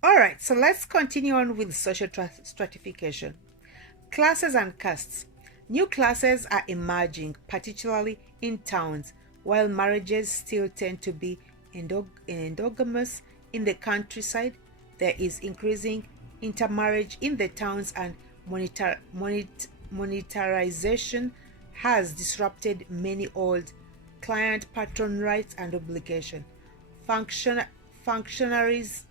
All right, so let's continue on with social stratification. Classes and castes. New classes are emerging, particularly in towns, while marriages still tend to be endogamous in the countryside. There is increasing intermarriage in the towns, and monetarization has disrupted many old client patron rights and obligations. Function, Functionaries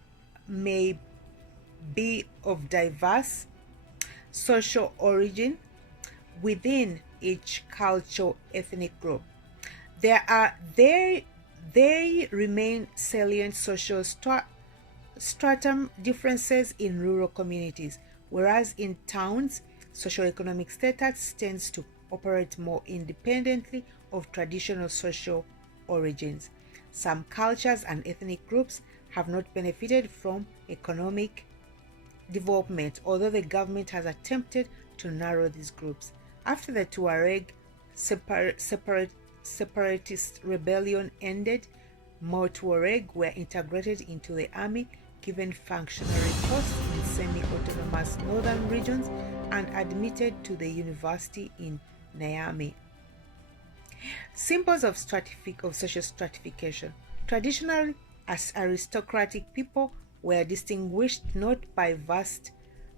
may be of diverse social origin within each cultural ethnic group. There are there they remain salient social stratum differences in rural communities, whereas in towns, socioeconomic status tends to operate more independently of traditional social origins. Some cultures and ethnic groups have not benefited from economic development, although the government has attempted to narrow these groups. After the Tuareg separatist rebellion ended, more Tuareg were integrated into the army, given functionary posts in semi-autonomous northern regions, and admitted to the university in Niamey. Symbols of social stratification. Traditionally, as aristocratic people were distinguished not by vast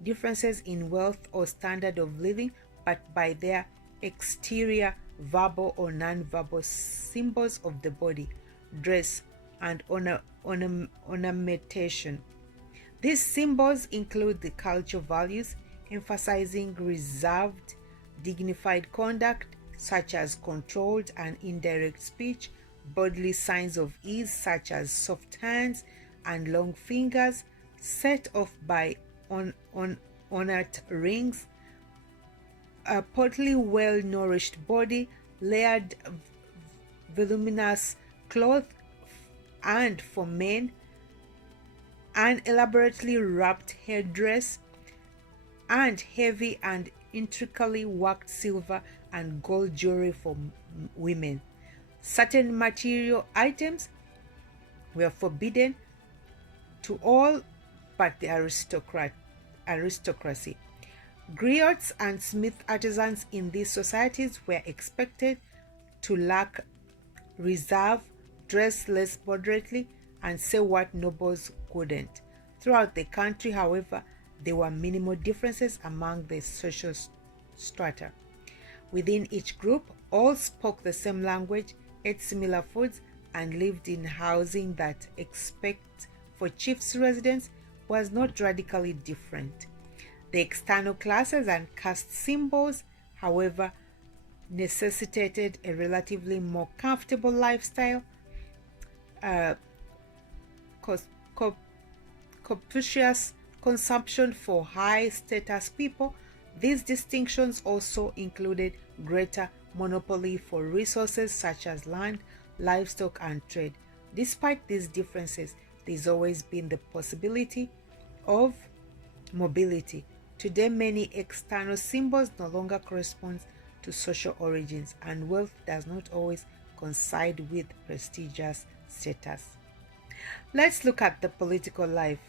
differences in wealth or standard of living, but by their exterior verbal or non-verbal symbols of the body, dress, and ornamentation. These symbols include the cultural values, emphasizing reserved, dignified conduct, such as controlled and indirect speech, bodily signs of ease, such as soft hands and long fingers, set off by ornate rings, a portly, well-nourished body, layered, voluminous cloth, and for men, an elaborately wrapped headdress, and heavy and intricately worked silver and gold jewelry for women. Certain material items were forbidden to all but the aristocracy. Griots and smith artisans in these societies were expected to lack reserve, dress less moderately, and say what nobles couldn't. Throughout the country, however, there were minimal differences among the social strata. Within each group, all spoke the same language, ate similar foods, and lived in housing that, except for chiefs' residence, was not radically different. The external classes and caste symbols, however, necessitated a relatively more comfortable lifestyle, uh, copious consumption for high status people. These distinctions also included greater monopoly for resources such as land, livestock, and trade. Despite these differences, there's always been the possibility of mobility. Today, many external symbols no longer correspond to social origins, and wealth does not always coincide with prestigious status. Let's look at the political life.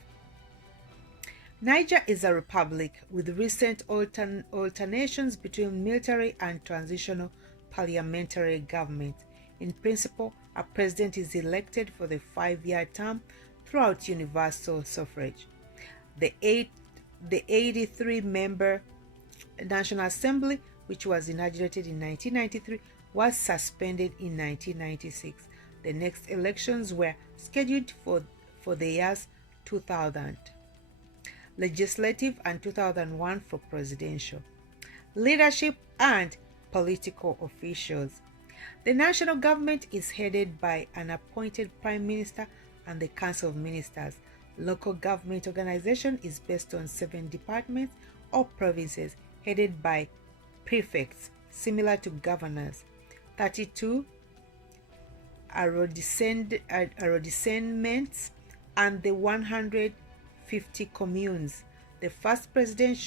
Niger is a republic with recent alternations between military and transitional parliamentary government. In principle, a president is elected for the 5-year term throughout universal suffrage. The 83-member National Assembly, which was inaugurated in 1993, was suspended in 1996. The next elections were scheduled for the years 2000. Legislative, and 2001 for presidential. Leadership and political officials. The national government is headed by an appointed prime minister and the council of ministers. Local government organization is based on 7 departments or provinces headed by prefects, similar to governors. 32 arrondissements and the 150 communes. The first president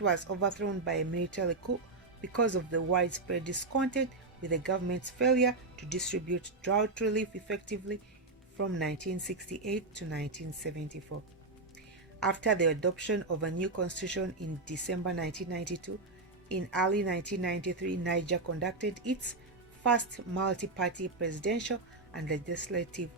was overthrown by a military coup because of the widespread discontent with the government's failure to distribute drought relief effectively from 1968 to 1974. After the adoption of a new constitution in December 1992, in early 1993, Niger conducted its first multi-party presidential and legislative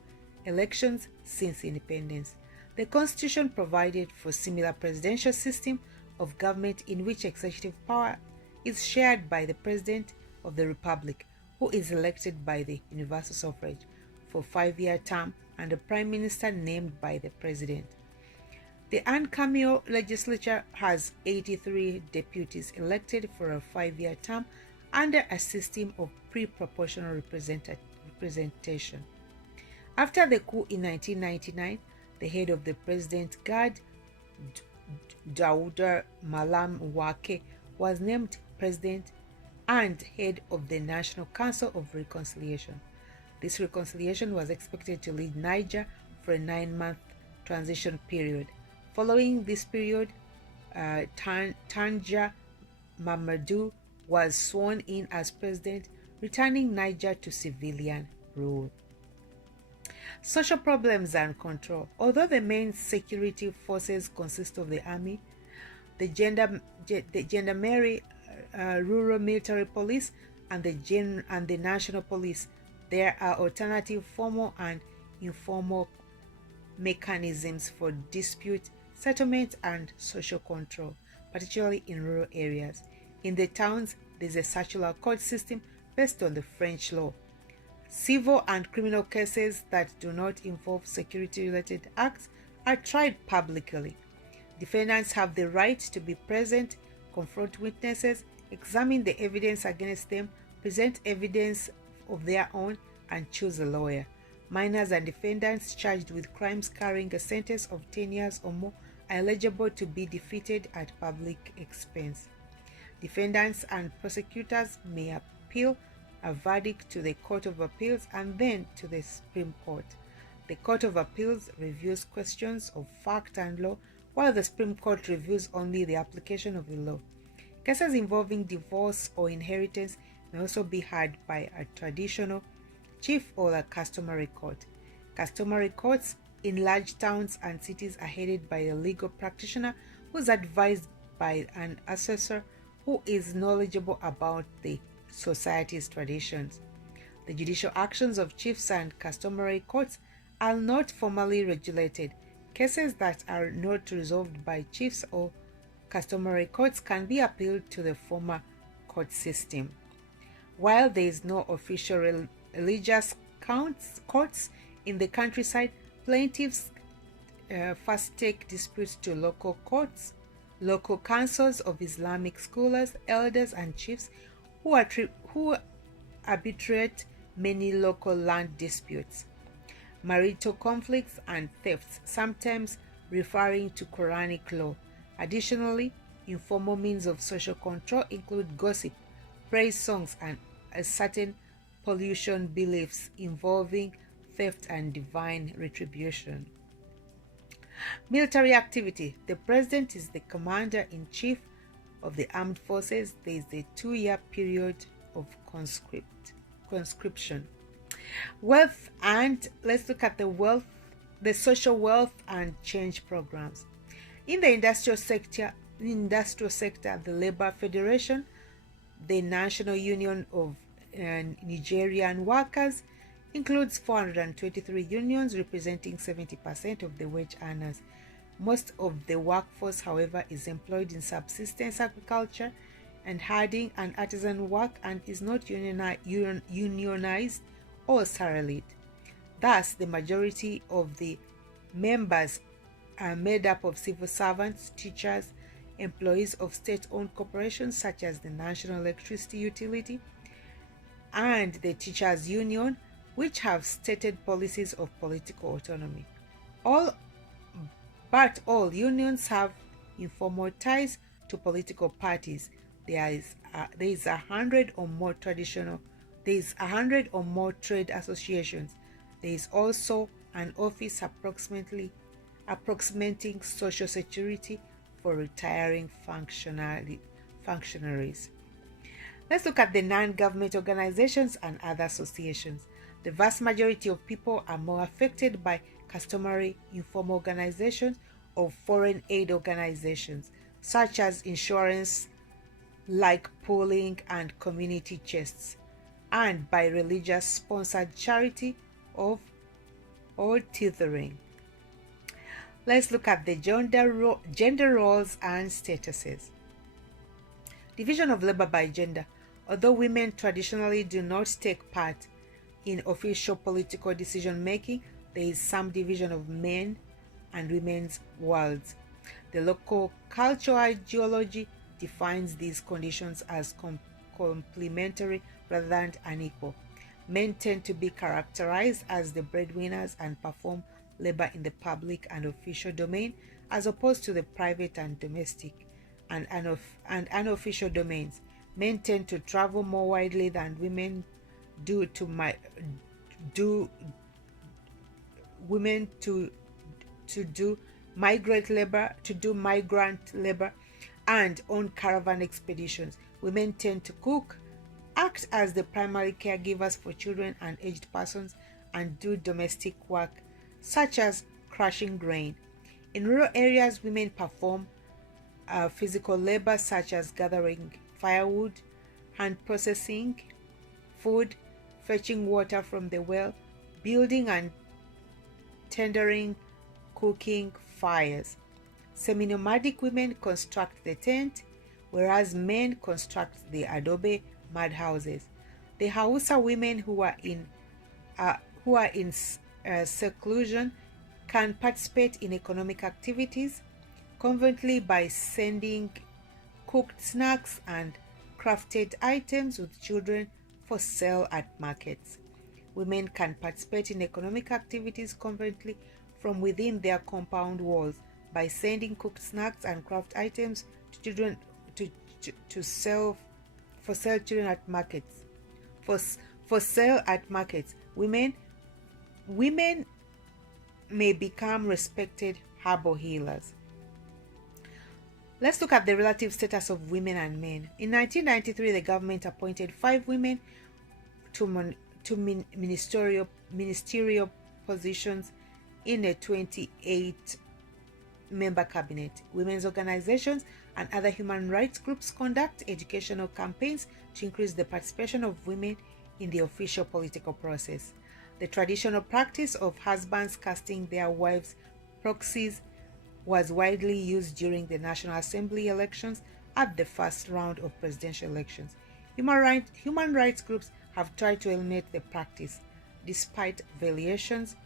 elections since independence. The constitution provided for a similar presidential system of government in which executive power is shared by the President of the Republic, who is elected by the universal suffrage for a 5-year term, and a Prime Minister named by the President. The Ankamiyo legislature has 83 deputies elected for a 5-year term under a system of pre-proportional representation. After the coup in 1999, the head of the President Guard, Dauda Malam Wake, was named president and head of the National Council of Reconciliation. This reconciliation was expected to lead Niger for a 9-month transition period. Following this period, Tanja Mamadou was sworn in as president, returning Niger to civilian rule. Social problems and control. Although the main security forces consist of the army, the gendarmerie, rural military police, and the national police, there are alternative formal and informal mechanisms for dispute settlement and social control, particularly in rural areas. In the towns, there is a circular court system based on the French law. Civil and criminal cases that do not involve security-related acts are tried publicly. Defendants have the right to be present, confront witnesses, examine the evidence against them, present evidence of their own, and choose a lawyer. Minors and defendants charged with crimes carrying a sentence of 10 years or more are eligible to be defeated at public expense. Defendants and prosecutors may appeal a verdict to the Court of Appeals and then to the Supreme Court. The Court of Appeals reviews questions of fact and law, while the Supreme Court reviews only the application of the law. Cases involving divorce or inheritance may also be heard by a traditional chief or a customary court. Customary courts in large towns and cities are headed by a legal practitioner who is advised by an assessor who is knowledgeable about the society's traditions. The judicial actions of chiefs and customary courts are not formally regulated. Cases that are not resolved by chiefs or customary courts can be appealed to the former court system. While there is no official religious courts in the countryside, plaintiffs first take disputes to local courts, local councils of Islamic scholars, elders, and chiefs who arbitrate many local land disputes, marital conflicts, and thefts, sometimes referring to Quranic law. Additionally, informal means of social control include gossip, praise songs, and a certain pollution beliefs involving theft and divine retribution. Military activity. The president is the commander-in-chief of the armed forces. There is a 2-year period of conscription. Wealth, and let's look at the social wealth and change programs. In the industrial sector, the Labor Federation, the National Union of Nigerian Workers, includes 423 unions representing 70% of the wage earners. Most of the workforce, however, is employed in subsistence agriculture and herding and artisan work and is not unionized or salaried. Thus, the majority of the members are made up of civil servants, teachers, employees of state-owned corporations such as the National Electricity Utility and the Teachers Union, which have stated policies of political autonomy. But all unions have informal ties to political parties. There is 100 or more trade associations. There is also an office approximating social security for retiring functionaries. Let's look at the non-government organizations and other associations. The vast majority of people are more affected by customary informal organizations or foreign aid organizations, such as insurance, like pooling and community chests, and by religious sponsored charity of or tithering. Let's look at the gender roles and statuses. Division of labor by gender. Although women traditionally do not take part in official political decision making, there is some division of men and women's worlds. The local cultural ideology defines these conditions as complementary rather than unequal. Men tend to be characterized as the breadwinners and perform labor in the public and official domain, as opposed to the private and domestic and unofficial domains. Men tend to travel more widely than women do do women to do migrant labor and on caravan expeditions. Women tend to cook, act as the primary caregivers for children and aged persons, and do domestic work such as crushing grain. In rural areas, women perform physical labor such as gathering firewood, hand processing food, fetching water from the well, building and tendering, cooking fires. Semi-nomadic women construct the tent, whereas men construct the adobe mud houses. The Hausa women who are in seclusion can participate in economic activities conveniently by sending cooked snacks and crafted items with children for sale at markets. Women can participate in economic activities conveniently from within their compound walls by sending cooked snacks and craft items to children to sell for sale children at markets. For sale at markets, women may become respected herbal healers. Let's look at the relative status of women and men. In 1993, the government appointed 5 women to ministerial positions in a 28-member cabinet. Women's organizations and other human rights groups conduct educational campaigns to increase the participation of women in the official political process. The traditional practice of husbands casting their wives' proxies was widely used during the National Assembly elections at the first round of presidential elections. Human rights groups have tried to eliminate the practice. Despite variations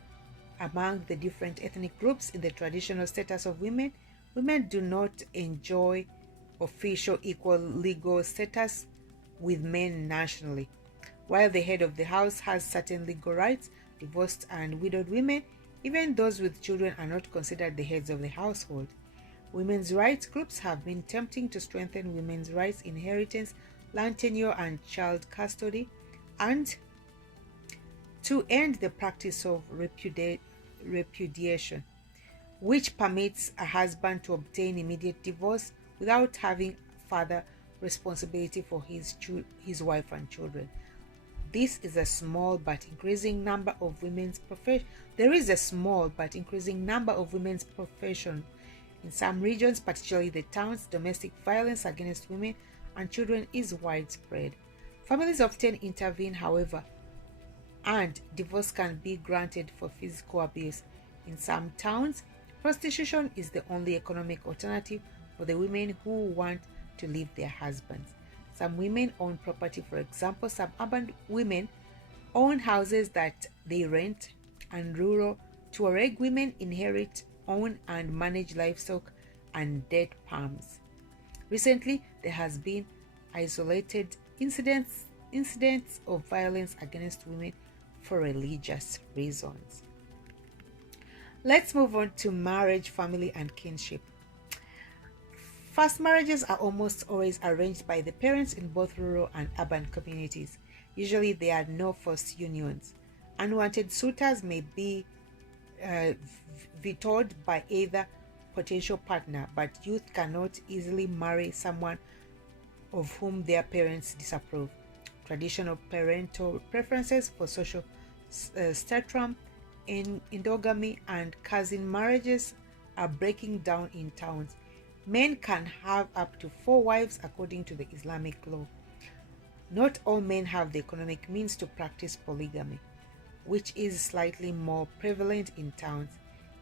among the different ethnic groups in the traditional status of women, women do not enjoy official equal legal status with men nationally. While the head of the house has certain legal rights, divorced and widowed women, even those with children, are not considered the heads of the household. Women's rights groups have been attempting to strengthen women's rights, inheritance, land tenure, and child custody, and to end the practice of repudiation, which permits a husband to obtain immediate divorce without having further responsibility for his wife and children. This is a small but increasing number of women's profession. There is a small but increasing number of women's profession. In some regions, particularly the towns, domestic violence against women and children is widespread. Families often intervene, however, and divorce can be granted for physical abuse. In some towns, prostitution is the only economic alternative for the women who want to leave their husbands. Some women own property. For example, some urban women own houses that they rent, and rural Tuareg women inherit, own, and manage livestock and date palms. Recently, there has been isolated incidents of violence against women for religious reasons. Let's move on to marriage, family, and kinship. First marriages are almost always arranged by the parents in both rural and urban communities. Usually there are no forced unions. Unwanted suitors may be vetoed by either potential partner, but youth cannot easily marry someone of whom their parents disapprove. Traditional parental preferences for social Saturn, endogamy, and cousin marriages are breaking down in towns. Men can have up to 4 wives according to the Islamic law. Not all men have the economic means to practice polygamy, which is slightly more prevalent in towns.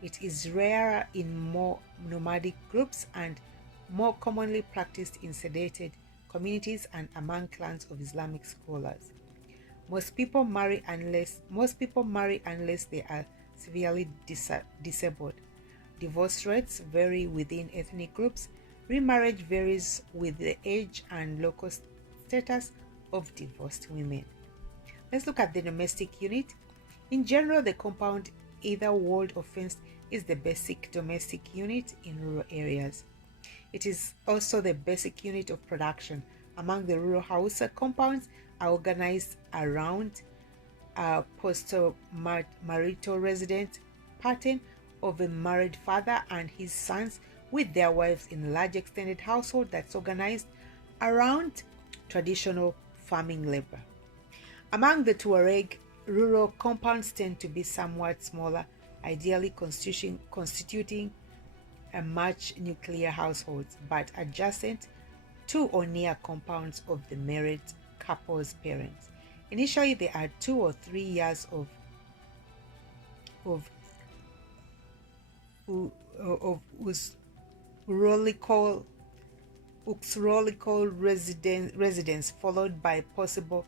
It is rarer in more nomadic groups and more commonly practiced in sedated communities and among clans of Islamic scholars. Most people marry unless they are severely disabled. Divorce rates vary within ethnic groups. Remarriage varies with the age and local status of divorced women. Let's look at the domestic unit. In general, the compound, either walled or fenced, is the basic domestic unit in rural areas. It is also the basic unit of production. Among the rural Hausa, compounds are organized around a post-marital residence pattern of a married father and his sons with their wives in a large extended household that's organized around traditional farming labor. Among the Tuareg, rural compounds tend to be somewhat smaller, ideally constituting a much nuclear households, but adjacent to or near compounds of the married couple's parents. Initially, there are 2 or 3 years of uxrolical residence, followed by possible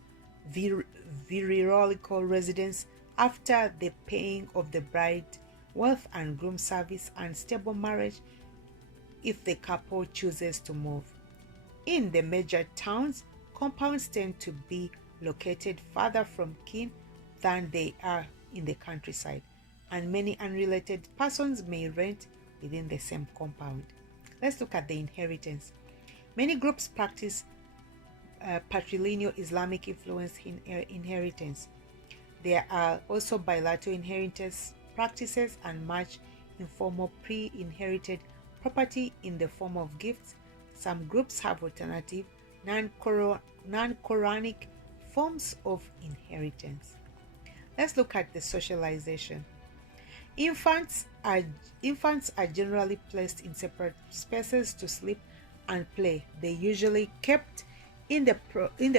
virolical residence after the paying of the bride wealth and groom service and stable marriage if the couple chooses to move. In the major towns, compounds tend to be located farther from kin than they are in the countryside, and many unrelated persons may rent within the same compound. Let's look at the inheritance. Many groups practice patrilineal Islamic influence in inheritance. There are also bilateral inheritance practices and much informal pre-inherited property in the form of gifts. Some groups have alternative, non-Quranic forms of inheritance. Let's look at the socialization. Infants are generally placed in separate spaces to sleep and play. They're usually kept in the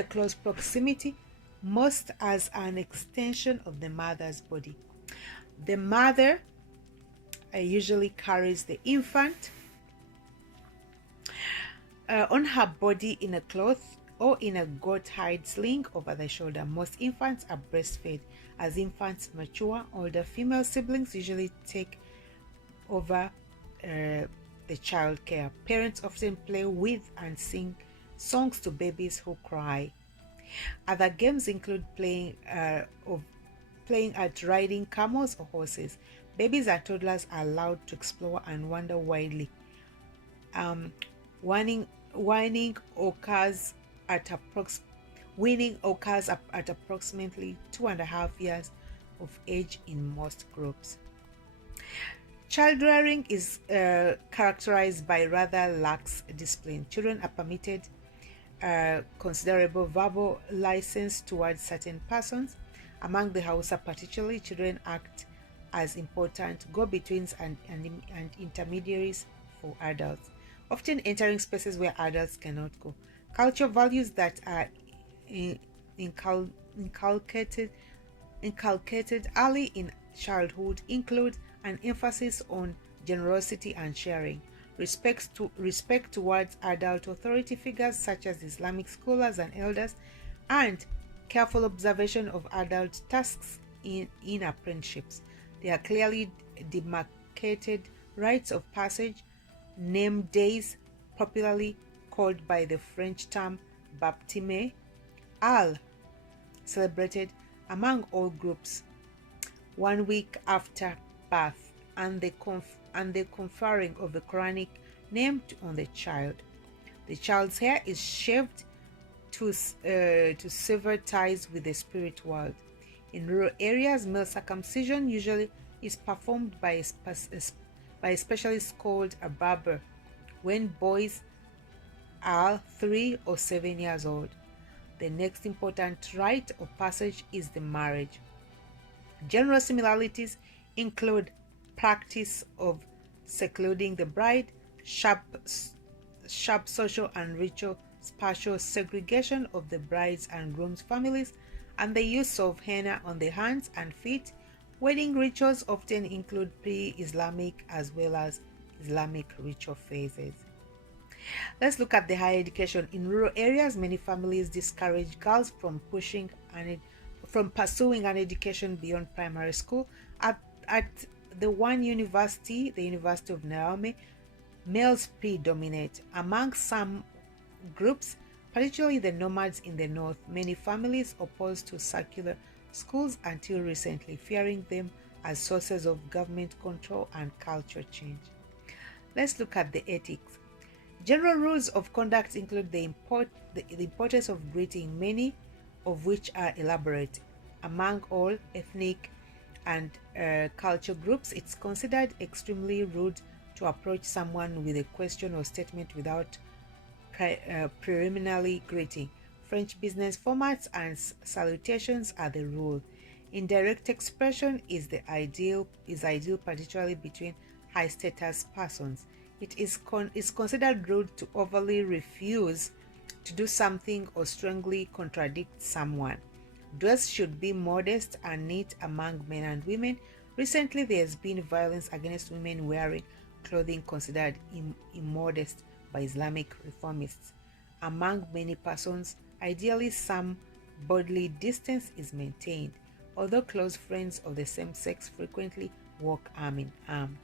close proximity, most as an extension of the mother's body. The mother usually carries the infant on her body in a cloth or in a goat hide sling over the shoulder. Most infants are breastfed. As infants mature, older female siblings usually take over the child care. Parents often play with and sing songs to babies who cry. Other games include playing at riding camels or horses. Babies and toddlers are allowed to explore and wander widely. Winning occurs at approximately 2.5 years of age in most groups. Child rearing is characterized by rather lax discipline. Children are permitted considerable verbal license towards certain persons. Among the Hausa particularly, children act as important go-betweens and intermediaries for adults, often entering spaces where adults cannot go. Cultural values that are inculcated early in childhood include an emphasis on generosity and sharing, respect towards adult authority figures such as Islamic scholars and elders, and careful observation of adult tasks in apprenticeships. There are clearly demarcated rites of passage, name days, popularly called by the French term baptême, all celebrated among all groups 1 week after birth, and the conferring of the Quranic name on the child. The child's hair is shaved to sever ties with the spirit world. In rural areas, male circumcision usually is performed by a specialist called a barber when boys are 3 or 7 years old. The next important rite of passage is the marriage. General similarities include practice of secluding the bride, sharp, sharp social and ritual spatial segregation of the bride's and groom's families, and the use of henna on the hands and feet. Wedding rituals often include pre-Islamic as well as Islamic ritual phases. Let's look at the higher education. In rural areas, many families discourage girls from pursuing an education beyond primary school. At the University of Naomi, males predominate. Among some groups, particularly the nomads in the north, many families opposed to secular schools until recently, fearing them as sources of government control and culture change. Let's look at the ethics. General rules of conduct include the importance of greeting, many of which are elaborate. Among all ethnic and culture groups, it's considered extremely rude to approach someone with a question or statement without preliminary greeting. French business formats and salutations are the rule. Indirect expression is ideal, particularly between high status persons. It is considered rude to overly refuse to do something or strongly contradict someone. Dress should be modest and neat among men and women. Recently, there has been violence against women wearing clothing considered immodest by Islamic reformists. Among many persons, ideally some bodily distance is maintained, although close friends of the same sex frequently walk arm in arm.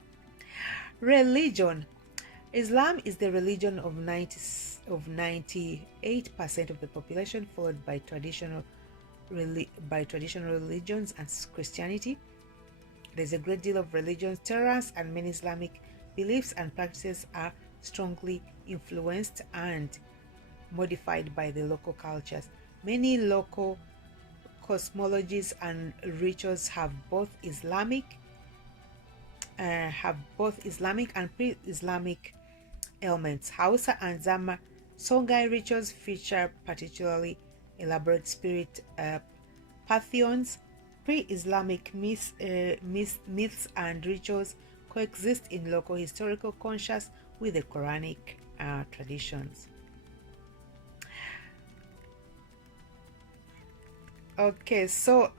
Religion. Islam is the religion of 98% of the population, followed by traditional religions and Christianity. There's a great deal of religious tolerance, and many Islamic beliefs and practices are strongly influenced and modified by the local cultures. Many local cosmologies and rituals have both Islamic and pre-Islamic elements. Hausa and Zama Songhai rituals feature particularly elaborate spirit pantheons. Pre-Islamic myths and rituals coexist in local historical conscious with the Quranic traditions. Okay, so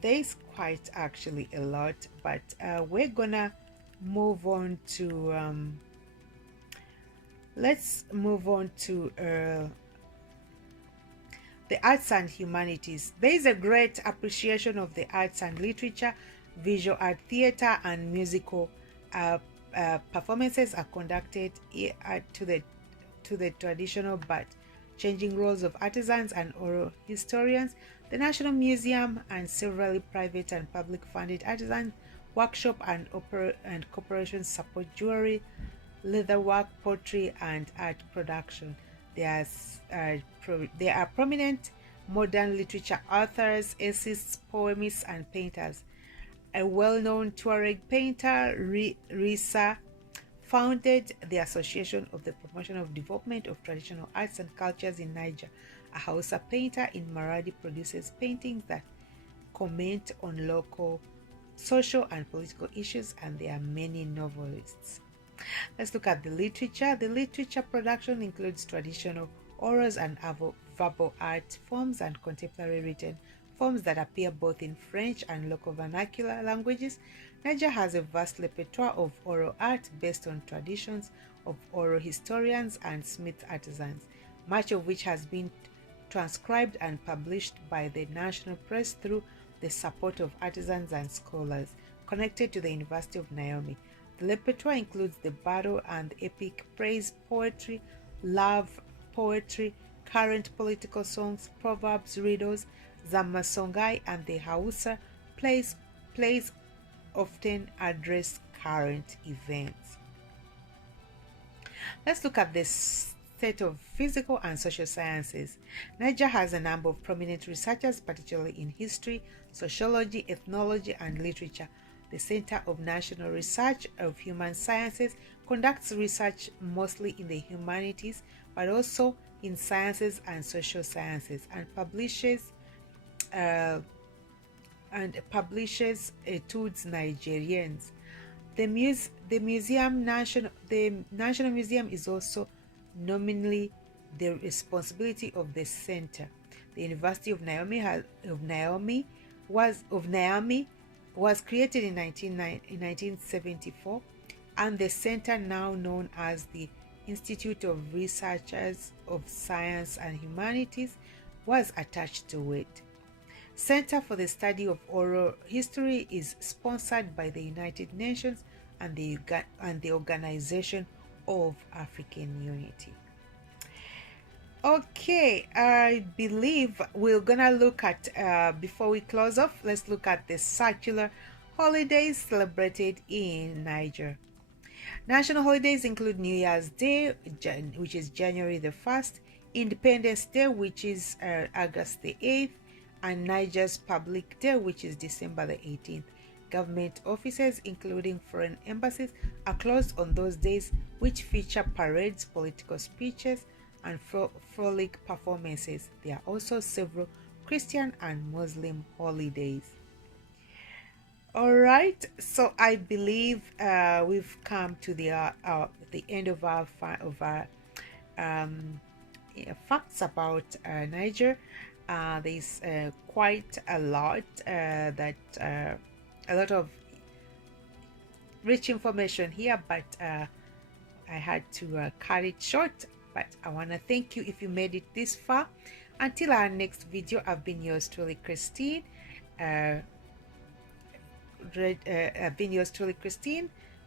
there's quite actually a lot, but we're gonna move on to let's move on to the arts and humanities. There is a great appreciation of the arts and literature. Visual art, theater, and musical performances are conducted to the traditional but changing roles of artisans and oral historians. The National Museum and several private and public funded artisan workshop and corporations support jewelry, leatherwork, pottery, and art production. There are prominent modern literature authors, essayists, poemists, and painters. A well-known Tuareg painter, Risa, founded the Association of the Promotion of Development of Traditional Arts and Cultures in Niger. A Hausa painter in Maradi produces paintings that comment on local social and political issues, and there are many novelists. Let's look at the literature. The literature production includes traditional orals and verbal art forms and contemporary written forms that appear both in French and local vernacular languages. Niger has a vast repertoire of oral art based on traditions of oral historians and smith artisans, much of which has been transcribed and published by the national press through the support of artisans and scholars connected to the University of Naomi. The repertoire includes the battle and epic, praise poetry, love poetry, current political songs, proverbs, riddles, Zama Songhai, and the Hausa plays often address current events. Let's look at this state of physical and social sciences. Niger has a number of prominent researchers, particularly in history, sociology, ethnology, and literature. The Center of National Research of Human Sciences conducts research mostly in the humanities, but also in sciences and social sciences, and publishes and publishes etudes Nigerians. The National Museum is also nominally the responsibility of the center. The University of Niamey was created in 1974, and the center, now known as the Institute of Researchers of Science and Humanities, was attached to it. Center for the Study of Oral History is sponsored by the United Nations and the Organization of African Unity. Okay, I believe we're gonna look at, before we close off, let's look at the secular holidays celebrated in Niger. National holidays include New Year's Day, which is January the 1st, Independence Day, which is August the 8th, and Niger's Public Day, which is December the 18th. Government offices, including foreign embassies, are closed on those days, which feature parades, political speeches, and frolic performances. There are also several Christian and Muslim holidays. All right, so I believe we've come to the end of our facts about Niger. There's quite a lot a lot of rich information here, but I had to cut it short. But I want to thank you if you made it this far. Until our next video, I've been yours truly, Christine.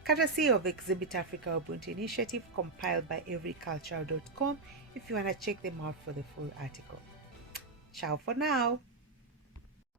Courtesy of Exhibit Africa Ubuntu Initiative, compiled by everycultural.com. If you want to check them out for the full article. Ciao for now.